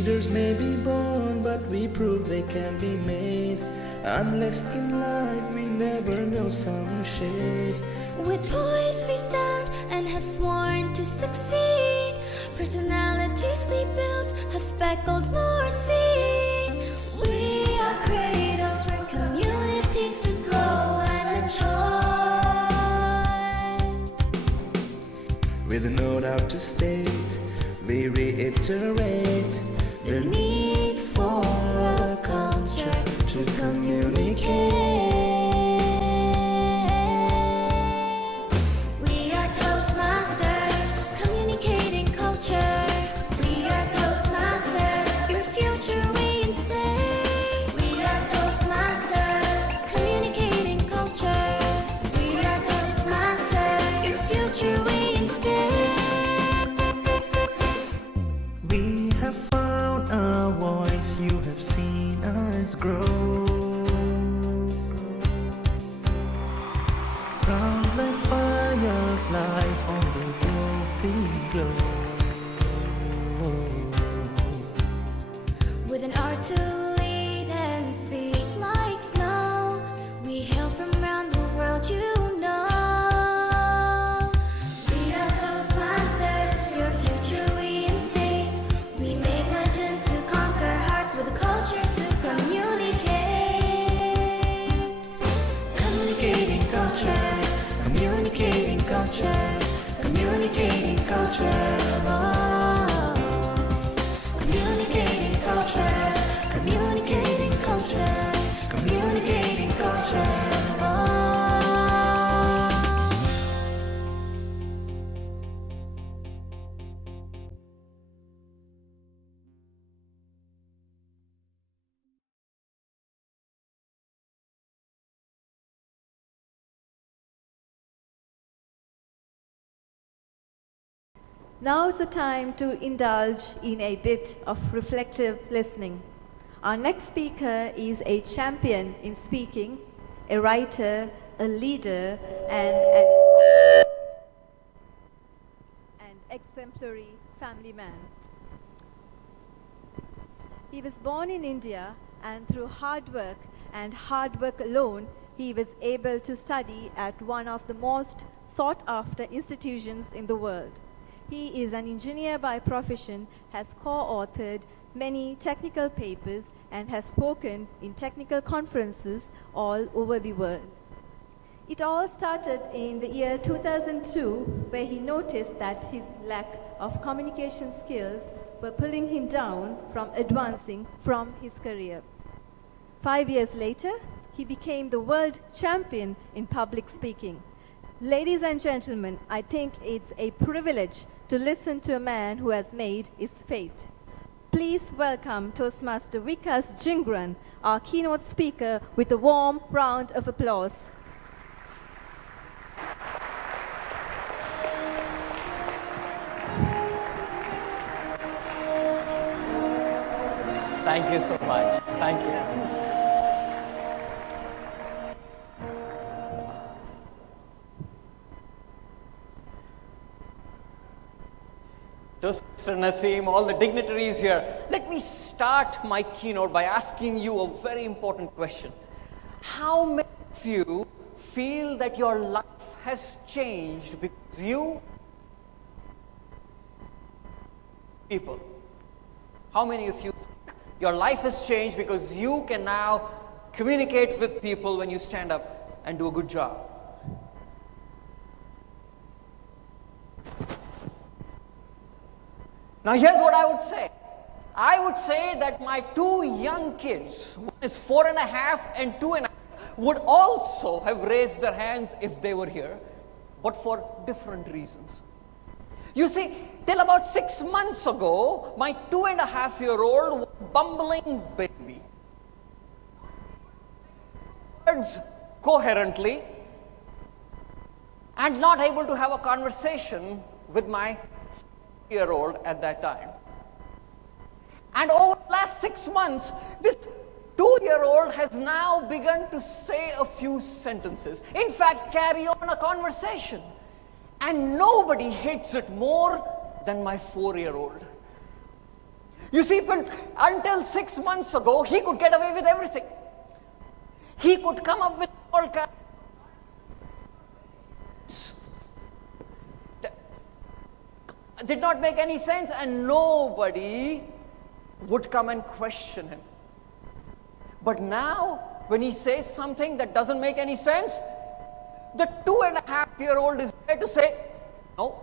Leaders may be born, but we prove they can be made. Unless in life we never know some shade. With poise we stand and have sworn to succeed. Personalities we built have speckled more seed. We are cradles for communities to grow and mature. With no doubt to state, we reiterate the need for a culture to communicate. We are Toastmasters, communicating culture. We are Toastmasters, your future reinstate. We are Toastmasters, communicating culture. We are Toastmasters, your future reinstate. We have found a voice, you have seen us grow. Proud like fireflies on the globe glow. With an art to lead and speak like snow, we hail from around the world, you know. We are Toastmasters, your future reinstate. We make legends who conquer hearts with a culture to communicate. Communicating culture, communicating culture, communicating culture. Oh. Communicating culture, communicating culture, communicating culture. Oh. Now it's the time to indulge in a bit of reflective listening. Our next speaker is a champion in speaking, a writer, a leader, and an exemplary family man. He was born in India, and through hard work alone, he was able to study at one of the most sought-after institutions in the world. He is an engineer by profession, has co-authored many technical papers, and has spoken in technical conferences all over the world. It all started in the year 2002, where he noticed that his lack of communication skills were pulling him down from advancing from his career. 5 years later, he became the world champion in public speaking. Ladies and gentlemen, I think it's a privilege to listen to a man who has made his fate. Please welcome Toastmaster Vikas Jingran, our keynote speaker, with a warm round of applause. Thank you so much. Thank you. Toastmaster Naseem, all the dignitaries here, let me start my keynote by asking you a very important question. How many of you feel that your life has changed because you people? How many of you think your life has changed because you can now communicate with people when you stand up and do a good job? Now here's what I would say. I would say that my two young kids, one is 4.5 and 2.5, would also have raised their hands if they were here, but for different reasons. You see, till about 6 months ago, my 2.5-year-old was a bumbling baby. Words coherently and not able to have a conversation with my 4-year-old at that time. And over the last 6 months, this 2-year-old has now begun to say a few sentences. In fact, carry on a conversation. And nobody hates it more than my 4-year-old. You see, but until 6 months ago, he could get away with everything. He could come up with all kinds. Did not make any sense, and nobody would come and question him. But now, when he says something that doesn't make any sense, the 2.5-year-old is there to say, no.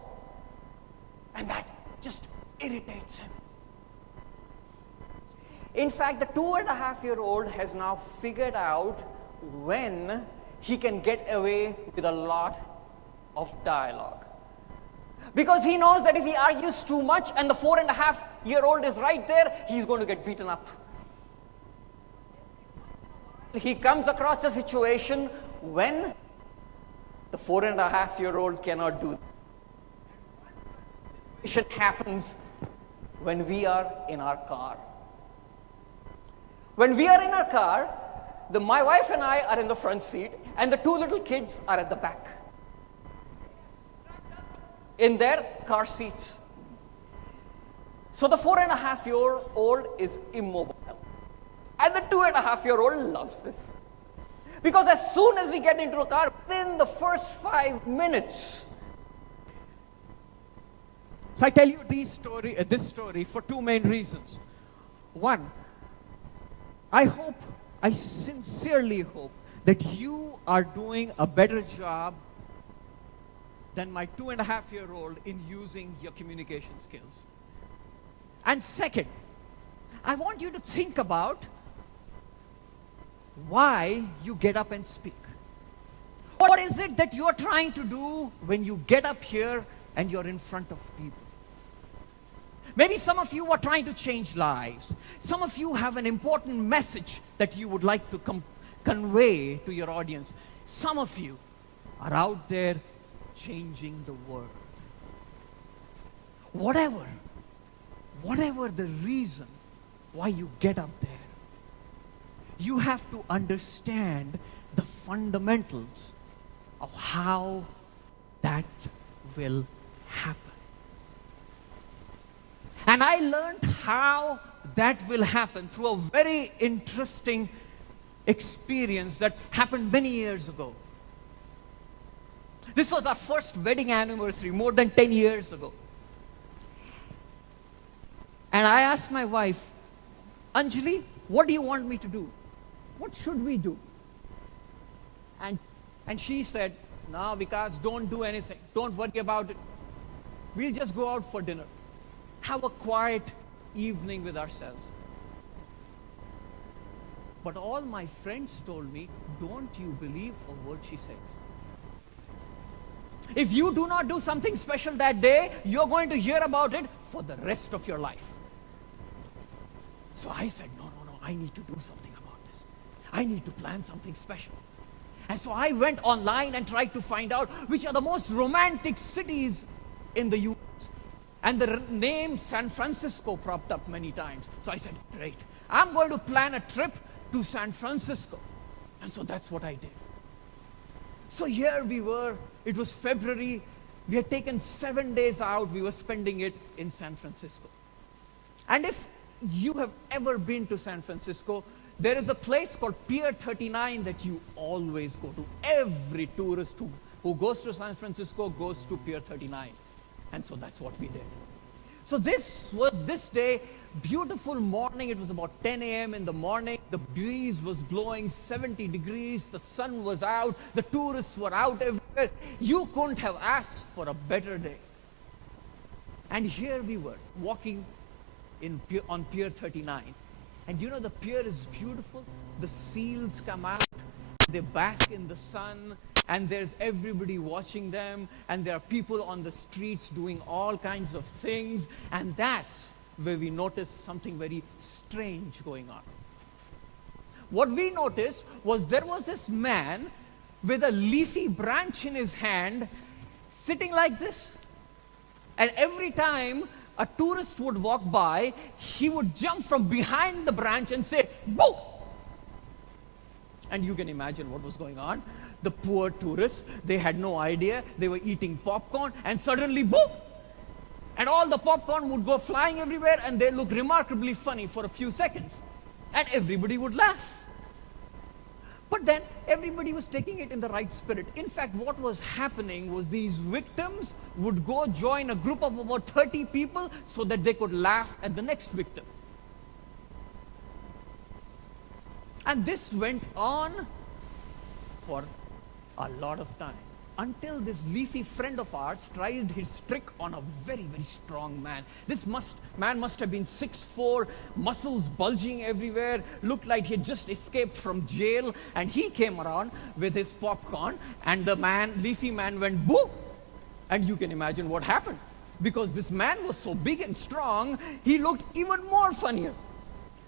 And that just irritates him. In fact, the 2.5-year-old has now figured out when he can get away with a lot of dialogue. Because he knows that if he argues too much and the 4.5-year-old is right there, he's going to get beaten up. He comes across a situation when the 4.5-year-old cannot do that. It happens when we are in our car. When we are in our car, my wife and I are in the front seat, and the 2 little kids are at the back in their car seats. So the 4.5-year-old is immobile. And the 2.5-year-old loves this. Because as soon as we get into a car, within the first 5 minutes. So I tell you this story for 2 main reasons. One, I sincerely hope that you are doing a better job than my 2.5-year-old in using your communication skills. And second, I want you to think about why you get up and speak. What is it that you're trying to do when you get up here and you're in front of people? Maybe some of you are trying to change lives. Some of you have an important message that you would like to convey to your audience. Some of you are out there changing the world. Whatever the reason why you get up there, you have to understand the fundamentals of how that will happen. And I learned how that will happen through a very interesting experience that happened many years ago. This was our first wedding anniversary more than 10 years ago. And I asked my wife, Anjali, what do you want me to do? What should we do? And she said, no, Vikas, don't do anything. Don't worry about it. We'll just go out for dinner. Have a quiet evening with ourselves. But all my friends told me, don't you believe a word she says. If you do not do something special that day, you're going to hear about it for the rest of your life. So I said, no, I need to do something about this. I need to plan something special. And so I went online and tried to find out which are the most romantic cities in the US. And the name San Francisco propped up many times. So I said, great, I'm going to plan a trip to San Francisco. And so that's what I did. So here we were, it was February, we had taken 7 days out, we were spending it in San Francisco. And if you have ever been to San Francisco, there is a place called Pier 39 that you always go to. Every tourist who goes to San Francisco goes to Pier 39. And so that's what we did. So this day, beautiful morning. It was about 10 a.m. in the morning. The breeze was blowing 70 degrees. The sun was out. The tourists were out everywhere. You couldn't have asked for a better day. And here we were, walking on Pier 39. And you know, the pier is beautiful. The seals come out. They bask in the sun. And there's everybody watching them. And there are people on the streets doing all kinds of things. And that's where we noticed something very strange going on. What we noticed was there was this man with a leafy branch in his hand, sitting like this. And every time a tourist would walk by, he would jump from behind the branch and say, "Boo!" And you can imagine what was going on. The poor tourists, they had no idea. They were eating popcorn, and suddenly, boom! And all the popcorn would go flying everywhere, and they look remarkably funny for a few seconds. And everybody would laugh. But then everybody was taking it in the right spirit. In fact, what was happening was these victims would go join a group of about 30 people so that they could laugh at the next victim. And this went on for a lot of time, until this leafy friend of ours tried his trick on a very, very strong man. This man must have been 6'4", muscles bulging everywhere, looked like he had just escaped from jail, and he came around with his popcorn, and the leafy man went boo, and you can imagine what happened. Because this man was so big and strong, he looked even more funnier.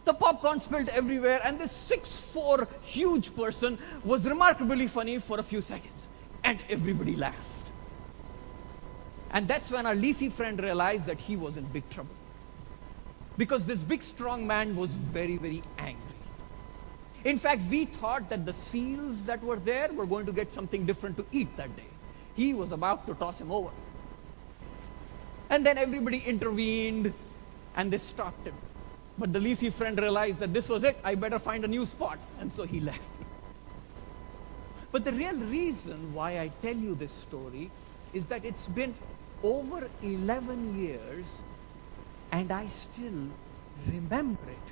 The popcorn spilled everywhere, and this 6'4" huge person was remarkably funny for a few seconds. And everybody laughed. And that's when our leafy friend realized that he was in big trouble. Because this big strong man was very, very angry. In fact, we thought that the seals that were there were going to get something different to eat that day. He was about to toss him over. And then everybody intervened and they stopped him. But the leafy friend realized that this was it. I better find a new spot. And so he left. But the real reason why I tell you this story is that it's been over 11 years and I still remember it.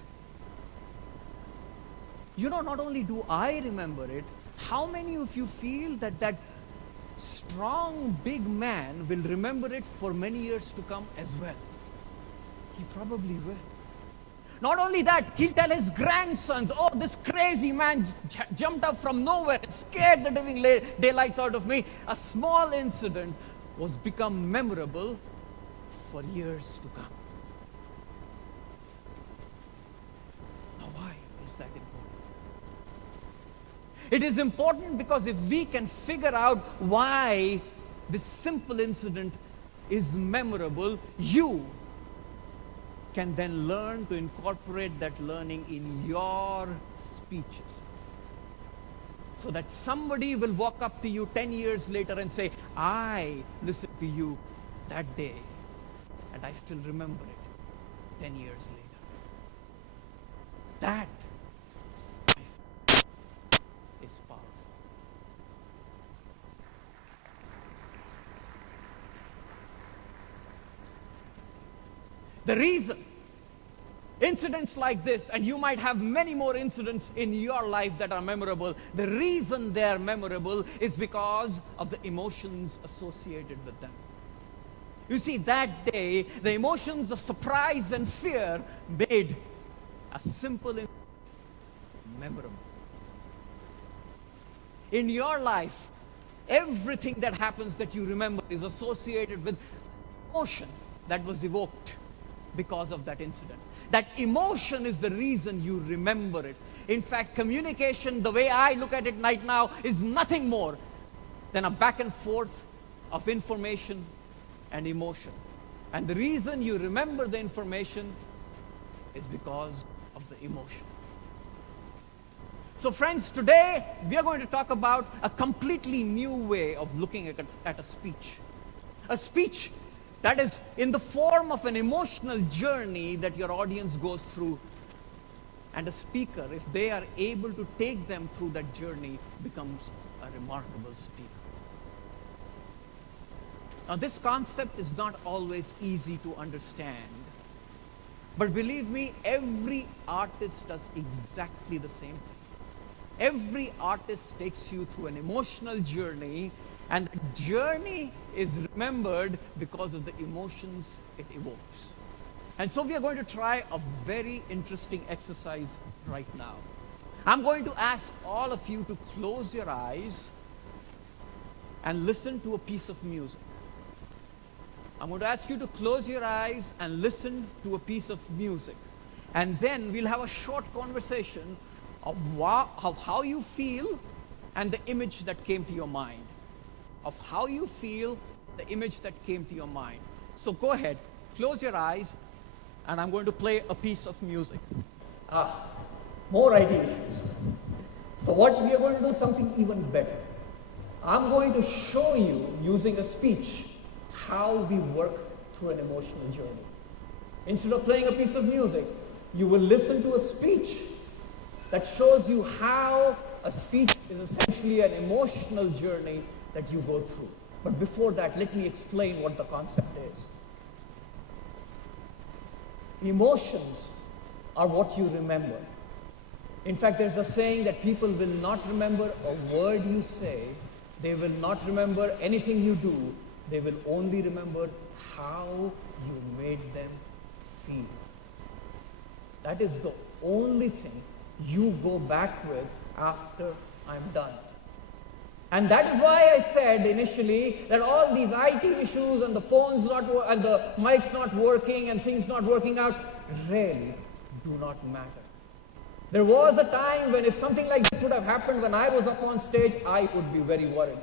You know, not only do I remember it, how many of you feel that that strong big man will remember it for many years to come as well? He probably will. Not only that, he'll tell his grandsons, oh, this crazy man jumped up from nowhere and scared the living daylights out of me. A small incident was become memorable for years to come. Now, why is that important? It is important because if we can figure out why this simple incident is memorable, you can then learn to incorporate that learning in your speeches. So that somebody will walk up to you 10 years later and say, I listened to you that day and I still remember it 10 years later. That is powerful. The reason incidents like this, and you might have many more incidents in your life that are memorable, the reason they are memorable is because of the emotions associated with them. You see, that day, the emotions of surprise and fear made a simple incident memorable. In your life, everything that happens that you remember is associated with emotion that was evoked because of that incident. That emotion is the reason you remember it. In fact, communication, the way I look at it right now, is nothing more than a back and forth of information and emotion. And the reason you remember the information is because of the emotion. So friends, today we are going to talk about a completely new way of looking at a speech. A speech that is in the form of an emotional journey that your audience goes through. And a speaker, if they are able to take them through that journey, becomes a remarkable speaker. Now, this concept is not always easy to understand. But believe me, every artist does exactly the same thing. Every artist takes you through an emotional journey, and the journey is remembered because of the emotions it evokes. And so we are going to try a very interesting exercise right now. I'm going to ask all of you to close your eyes and listen to a piece of music. I'm going to ask you to close your eyes and listen to a piece of music. And then we'll have a short conversation of how you feel and the image that came to your mind. Of how you feel, the image that came to your mind. So go ahead, close your eyes, and I'm going to play a piece of music. More ideas. So what we are going to do something even better. I'm going to show you, using a speech, how we work through an emotional journey. Instead of playing a piece of music, you will listen to a speech that shows you how a speech is essentially an emotional journey that you go through. But before that, let me explain what the concept is. Emotions are what you remember. In fact, there's a saying that people will not remember a word you say, they will not remember anything you do, they will only remember how you made them feel. That is the only thing you go back with after I'm done. And that is why I said initially that all these IT issues and the phones and the mics not working and things not working out really do not matter. There was a time when if something like this would have happened when I was up on stage, I would be very worried.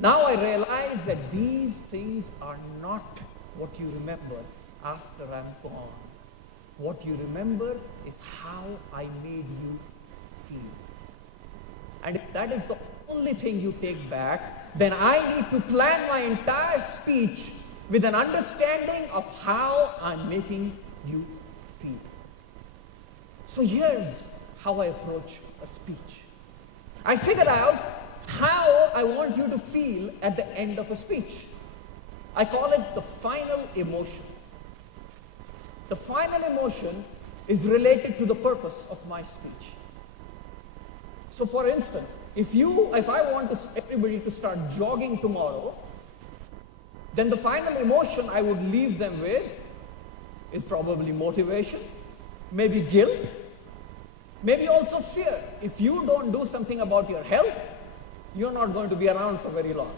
Now I realize that these things are not what you remember after I'm gone. What you remember is how I made you feel. And if that is the only thing you take back, then I need to plan my entire speech with an understanding of how I'm making you feel. So here's how I approach a speech. I figured out how I want you to feel at the end of a speech. I call it the final emotion. The final emotion is related to the purpose of my speech. So for instance, if I want everybody to start jogging tomorrow, then the final emotion I would leave them with is probably motivation, maybe guilt, maybe also fear. If you don't do something about your health, you're not going to be around for very long.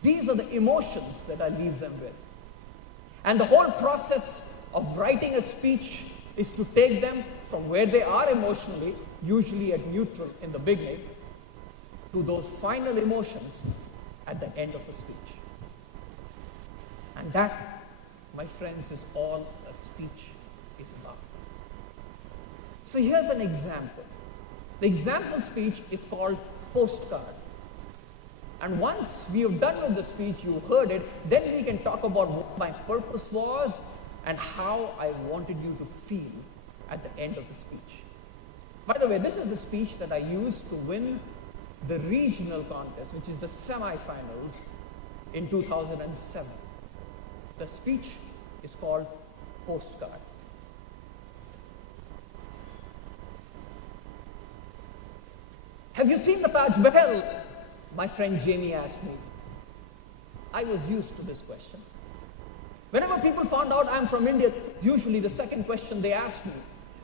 These are the emotions that I leave them with. And the whole process of writing a speech is to take them from where they are emotionally, usually at neutral in the beginning, to those final emotions at the end of a speech. And that, my friends, is all a speech is about. So here's an example. The example speech is called postcard. And once we have done with the speech, you heard it, then we can talk about what my purpose was and how I wanted you to feel at the end of the speech. By the way, this is the speech that I used to win the regional contest, which is the semi-finals in 2007. The speech is called Postcard. Have you seen the Taj Mahal? My friend Jamie asked me. I was used to this question. Whenever people found out I'm from India, usually the second question they asked me,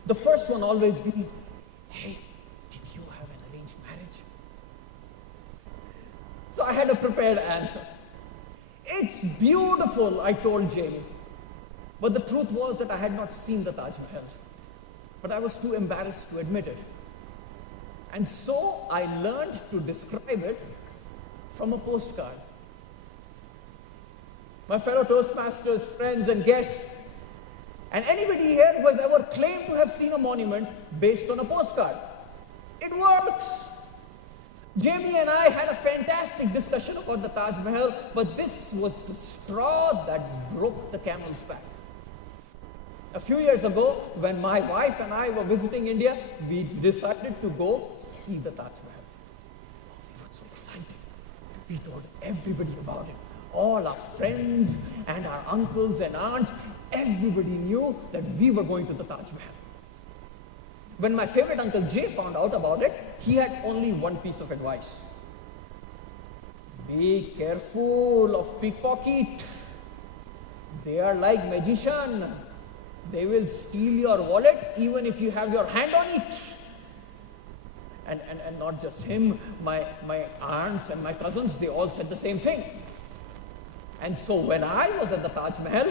the first one always be, hey, did you have an arranged marriage? So I had a prepared answer. It's beautiful, I told Jamie. But the truth was that I had not seen the Taj Mahal. But I was too embarrassed to admit it. And so I learned to describe it from a postcard. My fellow Toastmasters, friends and guests, and anybody here who has ever claimed to have seen a monument based on a postcard. It works. Jamie and I had a fantastic discussion about the Taj Mahal, but this was the straw that broke the camel's back. A few years ago, when my wife and I were visiting India, we decided to go see the Taj Mahal. Oh, we were so excited. We told everybody about it. All our friends and our uncles and aunts, everybody knew that we were going to the Taj Mahal. When my favorite Uncle Jay found out about it, he had only one piece of advice. Be careful of pickpocket. They are like magician. They will steal your wallet even if you have your hand on it. And not just him, my aunts and my cousins, they all said the same thing. And so when I was at the Taj Mahal,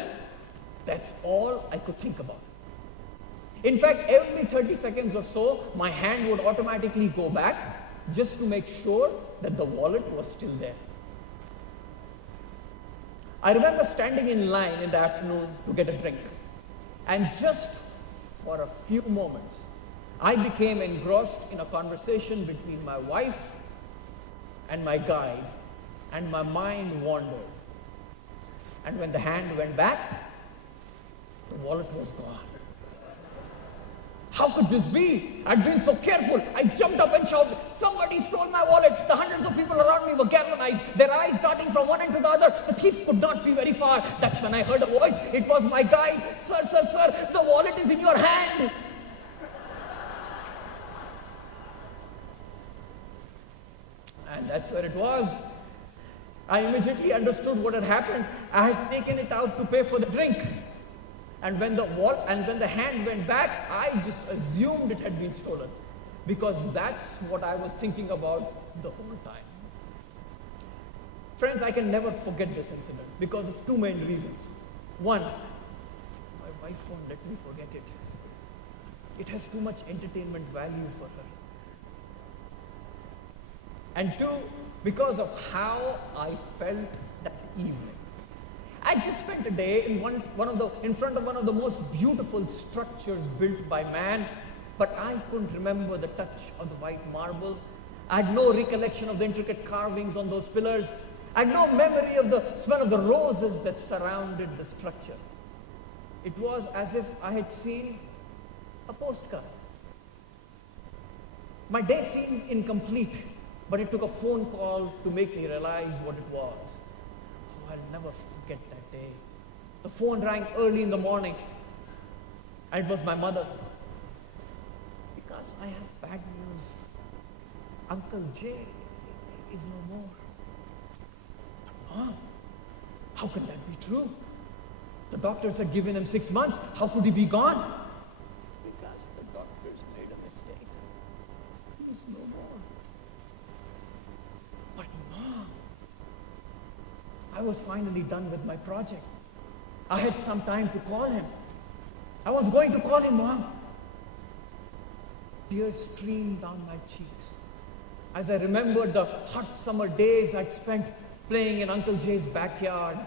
that's all I could think about. In fact, every 30 seconds or so, my hand would automatically go back just to make sure that the wallet was still there. I remember standing in line in the afternoon to get a drink. And just for a few moments, I became engrossed in a conversation between my wife and my guide, and my mind wandered. And when the hand went back, the wallet was gone. How could this be? I'd been so careful. I jumped up and shouted, somebody stole my wallet. The hundreds of people around me were galvanized, their eyes darting from one end to the other. The thief could not be very far. That's when I heard a voice. It was my guide. Sir, sir, sir, the wallet is in your hand. And that's where it was. I immediately understood what had happened. I had taken it out to pay for the drink. And when the hand went back, I just assumed it had been stolen, because that's what I was thinking about the whole time. Friends, I can never forget this incident because of two main reasons. One, my wife won't let me forget it. It has too much entertainment value for her. And two, because of how I felt that evening. I just spent a day in front of one of the most beautiful structures built by man, but I couldn't remember the touch of the white marble. I had no recollection of the intricate carvings on those pillars. I had no memory of the smell of the roses that surrounded the structure. It was as if I had seen a postcard. My day seemed incomplete, but it took a phone call to make me realize what it was. Oh, I'll never forget that day. The phone rang early in the morning, and it was my mother. Because I have bad news. Uncle Jay is no more. But Mom, how could that be true? The doctors had given him 6 months. How could he be gone? Because the doctors made a mistake. He's no more. But Mom, I was finally done with my project. I had some time to call him. I was going to call him, Mom. Tears streamed down my cheeks as I remembered the hot summer days I'd spent playing in Uncle Jay's backyard.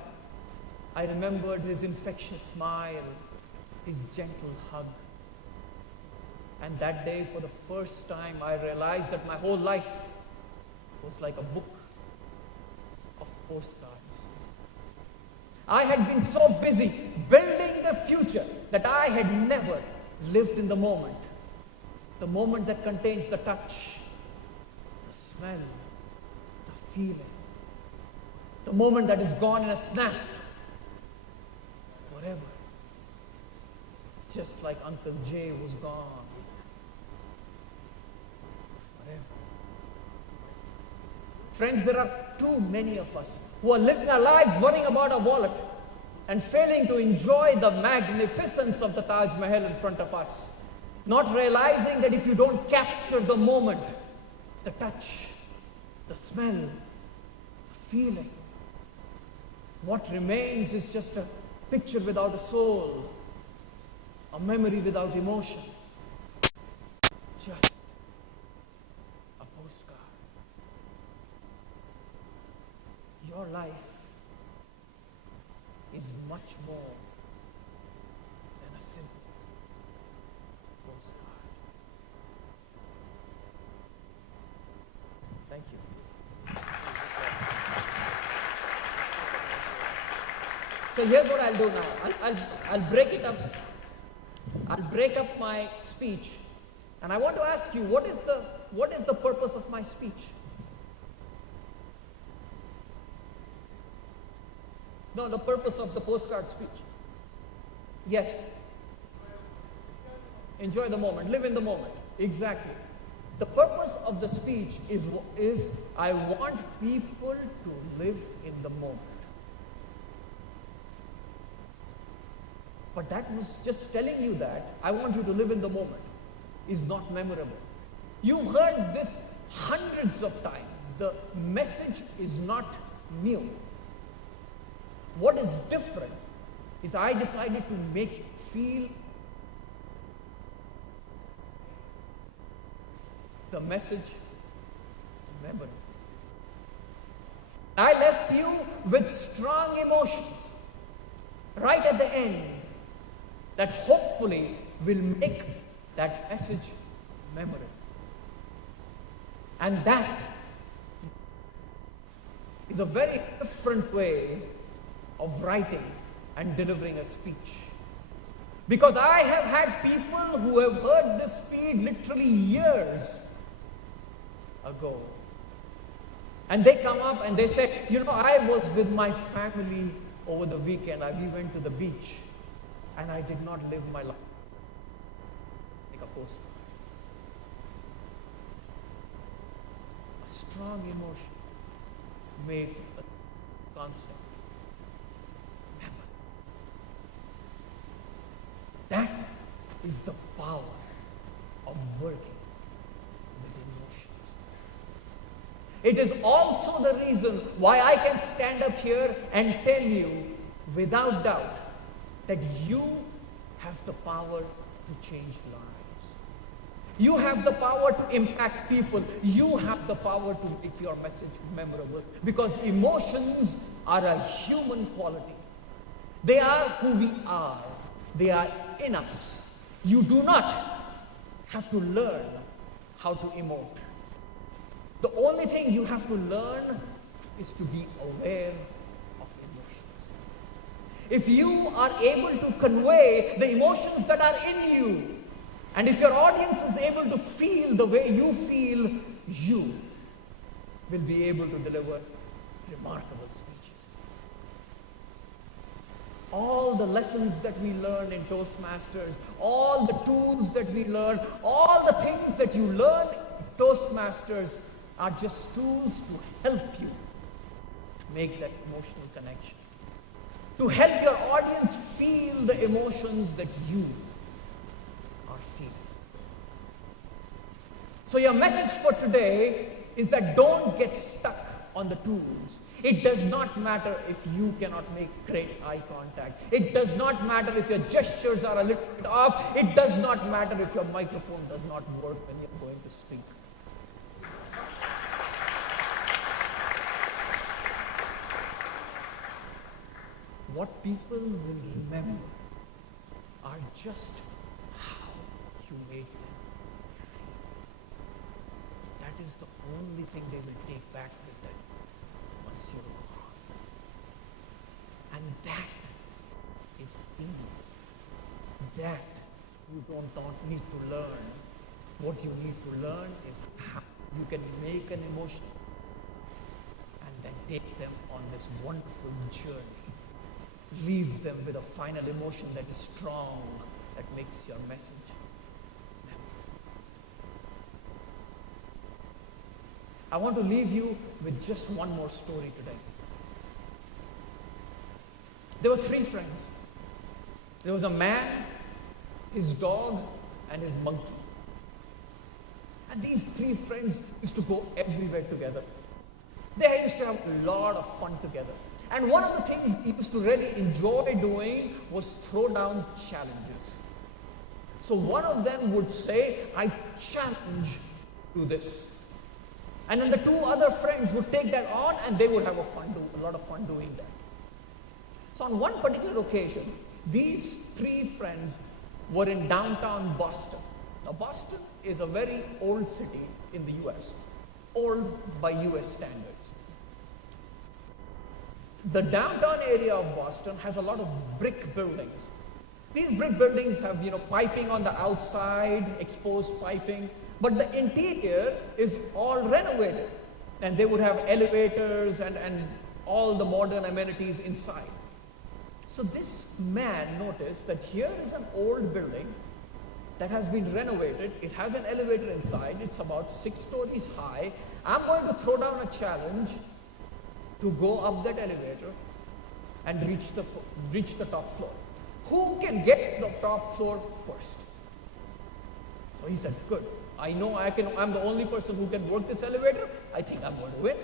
I remembered his infectious smile, his gentle hug. And that day, for the first time, I realized that my whole life was like a book of postcards. I had been so busy building the future that I had never lived in the moment that contains the touch, the smell, the feeling, the moment that is gone in a snap, forever. Just like Uncle Jay was gone forever. Friends, there are too many of us who are living our lives worrying about our wallet and failing to enjoy the magnificence of the Taj Mahal in front of us. Not realizing that if you don't capture the moment, the touch, the smell, the feeling, what remains is just a picture without a soul, a memory without emotion, just a postcard. Your life is much more than a simple postcard. Thank you. So here's what I'll do now. I'll break it up. I'll break up my speech, and I want to ask you, what is the purpose of my speech? No, the purpose of the postcard speech. Yes. Enjoy the moment. Live in the moment. Exactly. The purpose of the speech is I want people to live in the moment. But that was just telling you that I want you to live in the moment is not memorable. You've heard this hundreds of times. The message is not new. What is different is I decided to make it feel the message memorable. I left you with strong emotions right at the end that hopefully will make that message memorable. And that is a very different way of writing and delivering a speech. Because I have had people who have heard this speech literally years ago. And they come up and they say, I was with my family over the weekend. We went to the beach and I did not live my life like a postcard. A strong emotion made a concept. Remember, that is the power of working with emotions. It is also the reason why I can stand up here and tell you without doubt that you have the power to change lives. You have the power to impact people. You have the power to make your message memorable. Because emotions are a human quality. They are who we are. They are in us. You do not have to learn how to emote. The only thing you have to learn is to be aware of emotions. If you are able to convey the emotions that are in you, and if your audience is able to feel the way you feel, you will be able to deliver remarkable speeches. All the lessons that we learn in Toastmasters, all the tools that we learn, all the things that you learn in Toastmasters are just tools to help you make that emotional connection. To help your audience feel the emotions that you are feeling. So your message for today is that don't get stuck on the tools. It does not matter if you cannot make great eye contact. It does not matter if your gestures are a little bit off. It does not matter if your microphone does not work when you're going to speak. What people will remember are just how you made them feel. That is the only thing they will take back with them once you're gone. And that is in you. That you don't need to learn. What you need to learn is how you can make an emotion and then take them on this wonderful journey. Leave them with a final emotion that is strong, that makes your message memorable. I want to leave you with just one more story today. There were 3 friends. There was a man, his dog, and his monkey. And these 3 friends used to go everywhere together. They used to have a lot of fun together. And one of the things he used to really enjoy doing was throw down challenges. So one of them would say, I challenge you to this. And then the 2 other friends would take that on and they would have a lot of fun doing that. So on one particular occasion, these 3 friends were in downtown Boston. Now Boston is a very old city in the US, old by US standards. The downtown area of Boston has a lot of brick buildings. These brick buildings have, piping on the outside, exposed piping, but the interior is all renovated. And they would have elevators and all the modern amenities inside. So this man noticed that here is an old building that has been renovated. It has an elevator inside. It's about 6 stories high. I'm going to throw down a challenge to go up that elevator and reach the top floor. Who can get the top floor first? So he said, good. I know I'm the only person who can work this elevator. I think I'm going to win.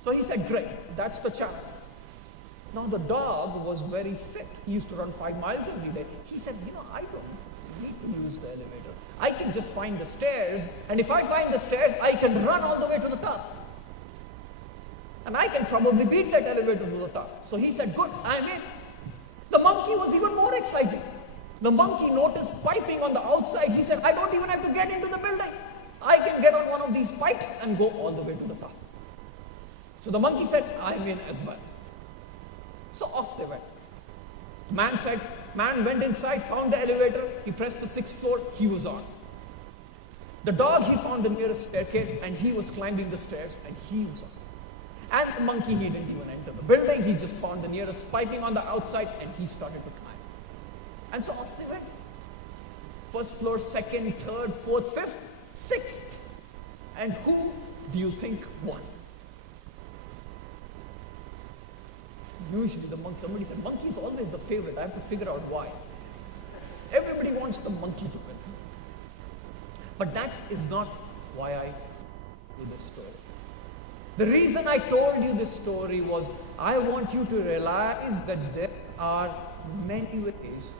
So he said, great, that's the challenge. Now the dog was very fit. He used to run 5 miles every day. He said, I don't need to use the elevator. I can just find the stairs, and if I find the stairs, I can run all the way to the top. And I can probably beat that elevator to the top. So he said, good, I'm in. The monkey was even more excited. The monkey noticed piping on the outside. He said, I don't even have to get into the building. I can get on one of these pipes and go all the way to the top. So the monkey said, I'm in as well. So off they went. Man went inside, found the elevator, he pressed the 6th floor, he was on. The dog, he found the nearest staircase and he was climbing the stairs and he was on. And the monkey, he didn't even enter the building, he just found the nearest piping on the outside and he started to climb. And so off they went. 1st floor, 2nd, 3rd, 4th, 5th, 6th. And who do you think won? Usually the monkey, somebody said, monkey is always the favorite. I have to figure out why. Everybody wants the monkey to win. But that is not why I do this story. The reason I told you this story was I want you to realize that there are many ways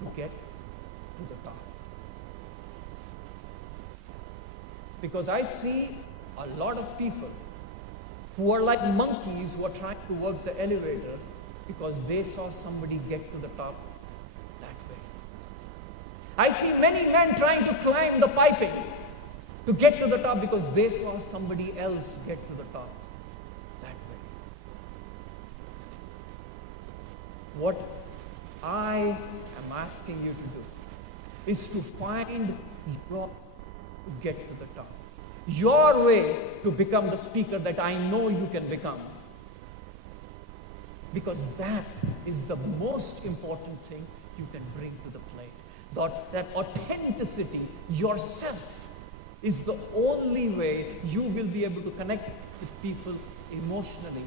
to get to the top. Because I see a lot of people who are like monkeys who are trying to work the elevator because they saw somebody get to the top that way. I see many men trying to climb the piping to get to the top because they saw somebody else get to the top that way. What I am asking you to do is to find your to get to the top. Your way to become the speaker that I know you can become. Because that is the most important thing you can bring to the plate. That authenticity, yourself, is the only way you will be able to connect with people emotionally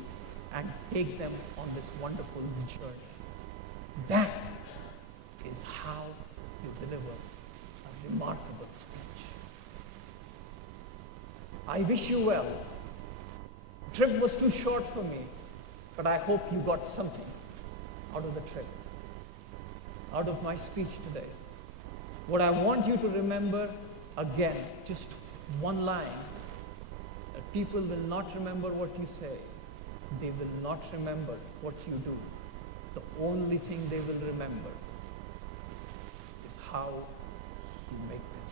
and take them on this wonderful journey. That is how you deliver a remarkable speech. I wish you well. The trip was too short for me, but I hope you got something out of the trip, out of my speech today. What I want you to remember, again, just one line, that people will not remember what you say. They will not remember what you do. The only thing they will remember is how you make them.